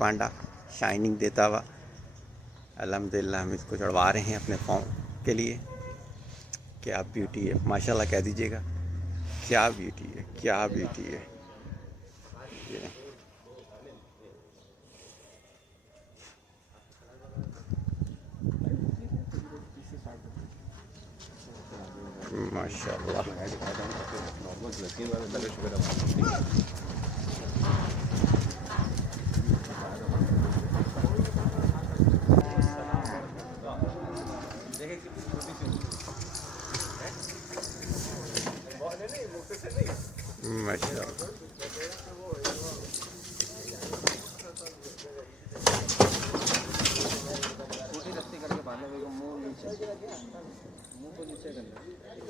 पांडा shining देता हुआ। अल्हम्दुलिल्लाह हम इसको चढ़वा रहे हैं अपने फॉर्म के लिए। क्या ब्यूटी है, माशाल्लाह कह दीजिएगा। क्या ब्यूटी है, क्या ब्यूटी है ये। माशाल्लाह। माशाल्लाह। छोटी रस्सी करके बांधो, मुंह नीचे, मुंह को नीचे करना।